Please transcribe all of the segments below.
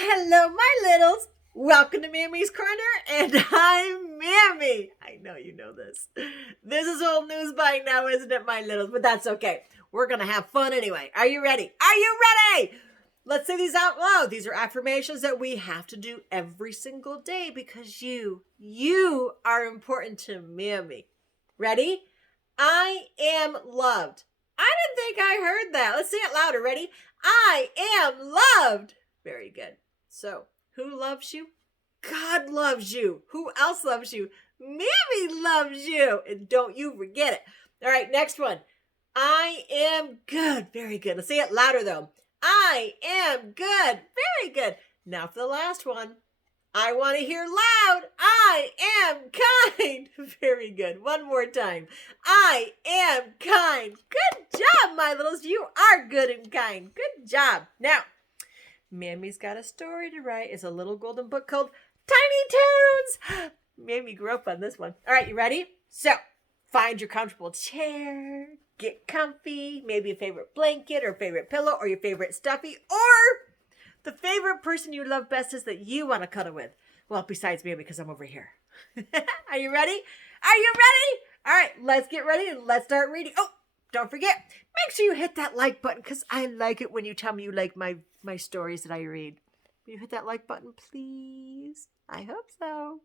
Hello, my littles. Welcome to Mammy's Corner, and I'm Mammy. I know you know this. This is old news by now, isn't it, my littles? But that's okay. We're going to have fun anyway. Are you ready? Are you ready? Let's say these out loud. These are affirmations that we have to do every single day because you are important to Mammy. Ready? I am loved. I didn't think I heard that. Let's say it louder. Ready? I am loved. Very good. So, who loves you? God loves you. Who else loves you? Mammy loves you. And don't you forget it. All right, next one. I am good. Very good. Let's say it louder, though. I am good. Very good. Now for the last one. I want to hear loud. I am kind. Very good. One more time. I am kind. Good job, my littles. You are good and kind. Good job. Now, Mammy's got a story to write. It's a little golden book called Tiny Toons. Mammy grew up on this one. All right, you ready? So, find your comfortable chair. Get comfy. Maybe a favorite blanket or favorite pillow or your favorite stuffy or the favorite person you love best is that you want to cuddle with. Well, besides me, because I'm over here. Are you ready? Are you ready? All right, let's get ready and let's start reading. Oh, don't forget, make sure you hit that like button because I like it when you tell me you like my stories that I read. Will you hit that like button, please? I hope so.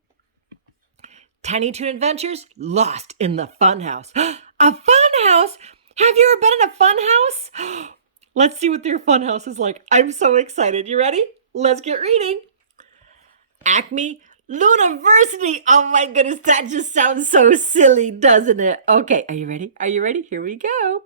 Tiny Toon Adventures Lost in the Funhouse. A funhouse? Have you ever been in a funhouse? Let's see what their funhouse is like. I'm so excited. You ready? Let's get reading. Acme University. Oh my goodness, that just sounds so silly, doesn't it? Okay, are you ready? Are you ready? Here we go.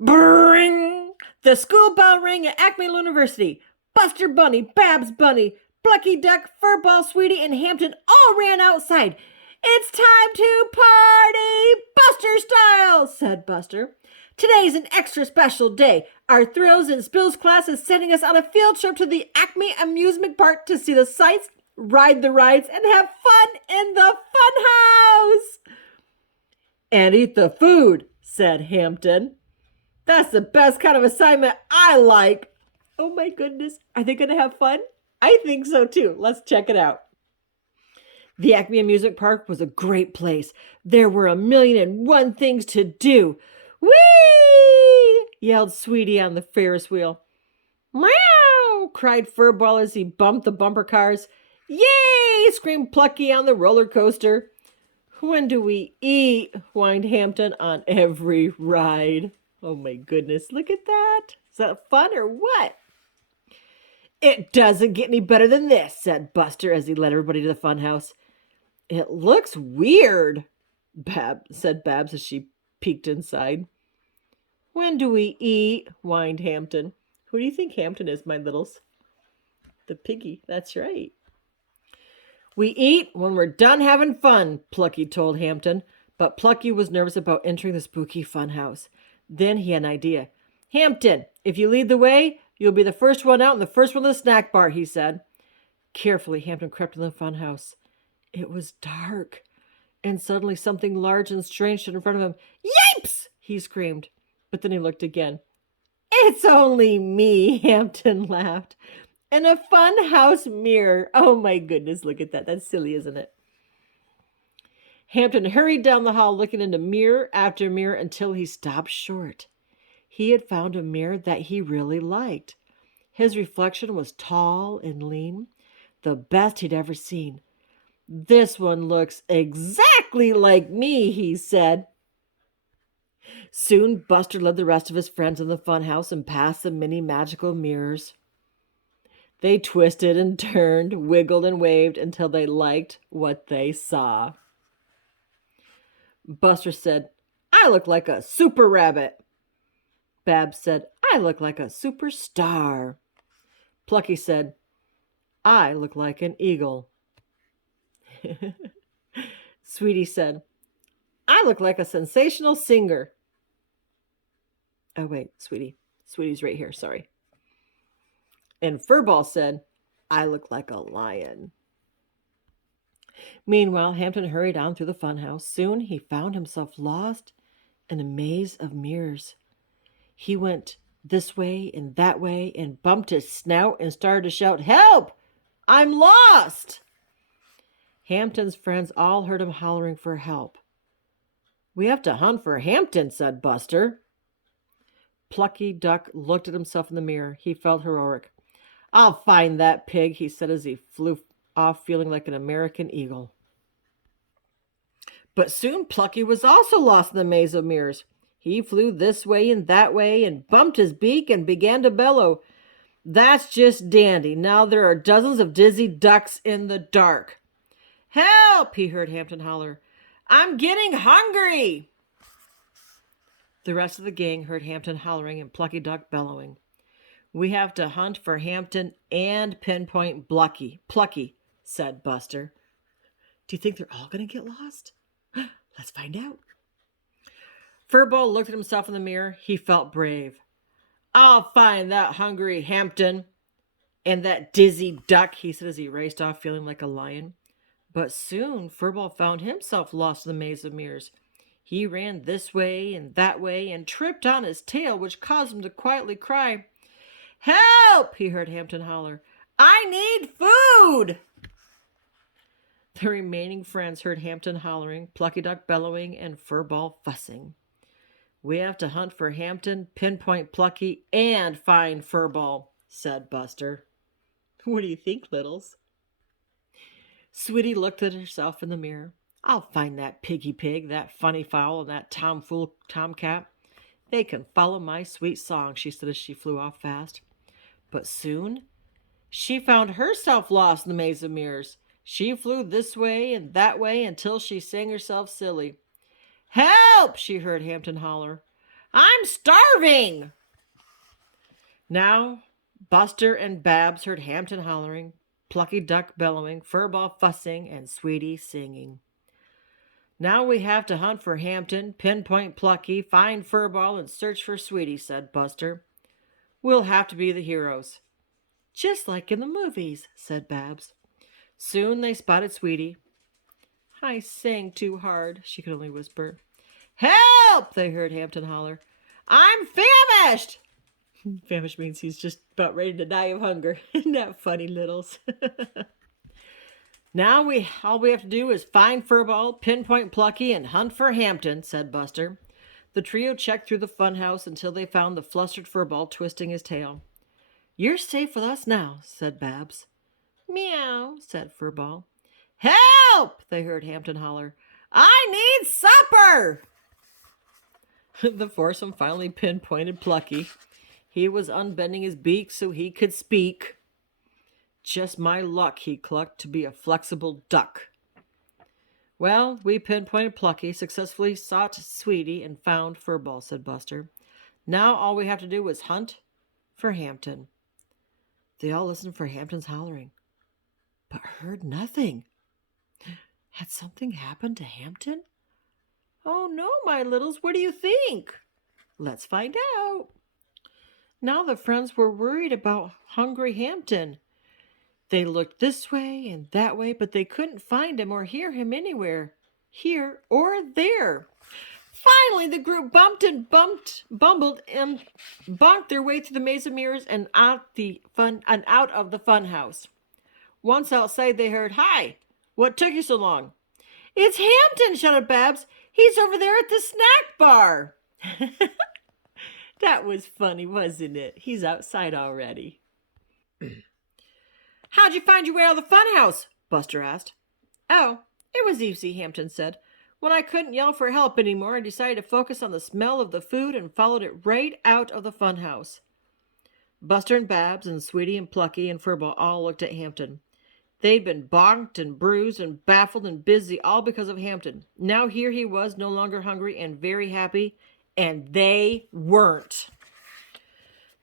Bring the school bell ring at Acme University. Buster Bunny, Babs Bunny, Plucky Duck, Furball Sweetie, and Hampton all ran outside. It's time to party, Buster style, said Buster. Today's an extra special day. Our Thrills and Spills class is sending us on a field trip to the Acme Amusement Park to see the sights, ride the rides, and have fun in the fun house. And eat the food, said Hampton. That's the best kind of assignment I like. Oh my goodness, are they going to have fun? I think so too. Let's check it out. The Acme Amusement Park was a great place. There were 1,000,001 things to do. Whee! Yelled Sweetie on the Ferris wheel. Meow! Cried Furball as he bumped the bumper cars. Yay! Screamed Plucky on the roller coaster. When do we eat? Whined Hampton on every ride. Oh my goodness, look at that. Is that fun or what? It doesn't get any better than this, said Buster as he led everybody to the funhouse. It looks weird, said Babs as she peeked inside. When do we eat? Whined Hampton. Who do you think Hampton is, my littles? The piggy, that's right. We eat when we're done having fun, Plucky told Hampton. But Plucky was nervous about entering the spooky funhouse. Then he had an idea. Hampton, if you lead the way, you'll be the first one out and the first one to the snack bar, he said. Carefully, Hampton crept in the funhouse. It was dark, and suddenly something large and strange stood in front of him. Yipes! He screamed, but then he looked again. It's only me, Hampton laughed. And a fun house mirror. Oh my goodness, look at that. That's silly, isn't it? Hampton hurried down the hall looking into mirror after mirror until he stopped short. He had found a mirror that he really liked. His reflection was tall and lean, the best he'd ever seen. This one looks exactly like me, he said. Soon Buster led the rest of his friends in the funhouse and past the many magical mirrors. They twisted and turned, wiggled and waved until they liked what they saw. Buster said, I look like a super rabbit. Babs said, I look like a super star. Plucky said, I look like an eagle. Sweetie said, I look like a sensational singer. Oh, wait, Sweetie. Sweetie's right here, sorry. And Furball said, I look like a lion. Meanwhile, Hampton hurried on through the funhouse. Soon he found himself lost in a maze of mirrors. He went this way and that way and bumped his snout and started to shout, "Help! I'm lost!" Hampton's friends all heard him hollering for help. "We have to hunt for Hampton," said Buster. Plucky Duck looked at himself in the mirror. He felt heroic. "I'll find that pig," he said as he flew off feeling like an American eagle. But soon Plucky was also lost in the maze of mirrors. He flew this way and that way and bumped his beak and began to bellow. "That's just dandy. Now there are dozens of dizzy ducks in the dark." "Help!" he heard Hampton holler. "I'm getting hungry!" The rest of the gang heard Hampton hollering and Plucky Duck bellowing. "We have to hunt for Hampton and pinpoint Plucky," said Buster. "Do you think they're all going to get lost? Let's find out." Furball looked at himself in the mirror. He felt brave. "I'll find that hungry Hampton and that dizzy duck," he said as he raced off feeling like a lion. But soon Furball found himself lost in the maze of mirrors. He ran this way and that way and tripped on his tail, which caused him to quietly cry. "Help!" he heard Hampton holler. "I need food!" The remaining friends heard Hampton hollering, Plucky Duck bellowing, and Furball fussing. "We have to hunt for Hampton, pinpoint Plucky, and find Furball," said Buster. What do you think, littles? Sweetie looked at herself in the mirror. "I'll find that piggy pig, that funny fowl, and that tomfool tomcat. They can follow my sweet song," she said as she flew off fast. But soon she found herself lost in the maze of mirrors. She flew this way and that way until she sang herself silly. "Help!" she heard Hampton holler. "I'm starving!" Now Buster and Babs heard Hampton hollering, Plucky Duck bellowing, Furball fussing, and Sweetie singing. "Now we have to hunt for Hampton, pinpoint Plucky, find Furball, and search for Sweetie," said Buster. "We'll have to be the heroes." "Just like in the movies," said Babs. Soon they spotted Sweetie. "I sang too hard," she could only whisper. "Help!" they heard Hampton holler. "I'm famished!" Famished means he's just about ready to die of hunger. Isn't that funny, littles? Now all we have to do is find Furball, pinpoint Plucky, and hunt for Hampton," said Buster. The trio checked through the funhouse until they found the flustered Furball twisting his tail. "You're safe with us now," said Babs. "Meow," said Furball. "Help!" they heard Hampton holler. "I need supper!" The foursome finally pinpointed Plucky. He was unbending his beak so he could speak. "Just my luck," he clucked, "to be a flexible duck." "Well, we pinpointed Plucky, successfully sought Sweetie, and found Furball," said Buster. "Now all we have to do is hunt for Hampton." They all listened for Hampton's hollering, but heard nothing. Had something happened to Hampton? Oh no, my littles, what do you think? Let's find out. Now the friends were worried about hungry Hampton. They looked this way and that way, but they couldn't find him or hear him anywhere, here or there. Finally, the group bumbled, and bonked their way through the maze of mirrors and out of the fun house. Once outside, they heard, "Hi, what took you so long?" "It's Hampton," shouted Babs. "He's over there at the snack bar." That was funny, wasn't it? He's outside already. "How'd you find your way out of the funhouse?" Buster asked. "Oh, it was easy," Hampton said. "When I couldn't yell for help anymore, I decided to focus on the smell of the food and followed it right out of the funhouse." Buster and Babs and Sweetie and Plucky and Furball all looked at Hampton. They'd been bonked and bruised and baffled and busy all because of Hampton. Now here he was, no longer hungry and very happy, and they weren't.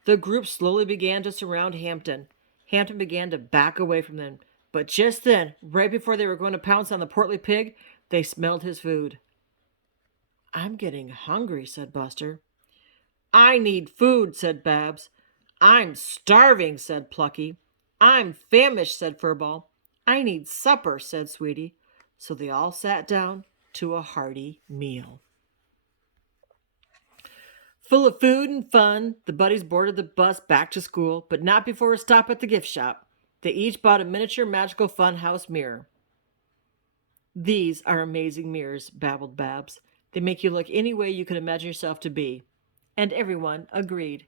The group slowly began to surround Hampton. Hampton began to back away from them. But just then, right before they were going to pounce on the portly pig, they smelled his food. "I'm getting hungry," said Buster. "I need food," said Babs. "I'm starving," said Plucky. "I'm famished," said Furball. "I need supper," said Sweetie. So they all sat down to a hearty meal. Full of food and fun, the buddies boarded the bus back to school, but not before a stop at the gift shop. They each bought a miniature magical funhouse mirror. These are amazing mirrors, babbled Babs. They make you look any way you can imagine yourself to be. And everyone agreed.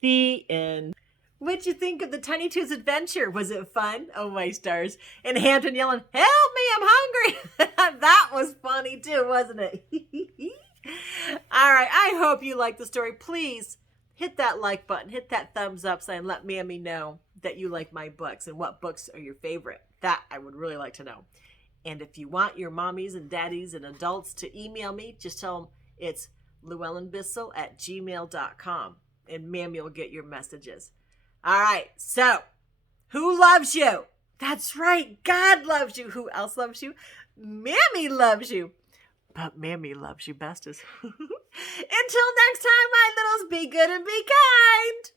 The end. What'd you think of the Tiny Toons adventure? Was it fun? Oh my stars. And Hampton yelling, "Help me, I'm hungry." That was funny too, wasn't it? All right, I hope you liked the story. Please hit that like button, hit that thumbs up sign, let Mammy know that you like my books and what books are your favorite. That I would really like to know. And if you want your mommies and daddies and adults to email me, just tell them it's llewellynbissell@gmail.com and Mammy will get your messages. All right, so who loves you? That's right, God loves you. Who else loves you? Mammy loves you. But Mammy loves you bestest. Until next time, my littles, be good and be kind.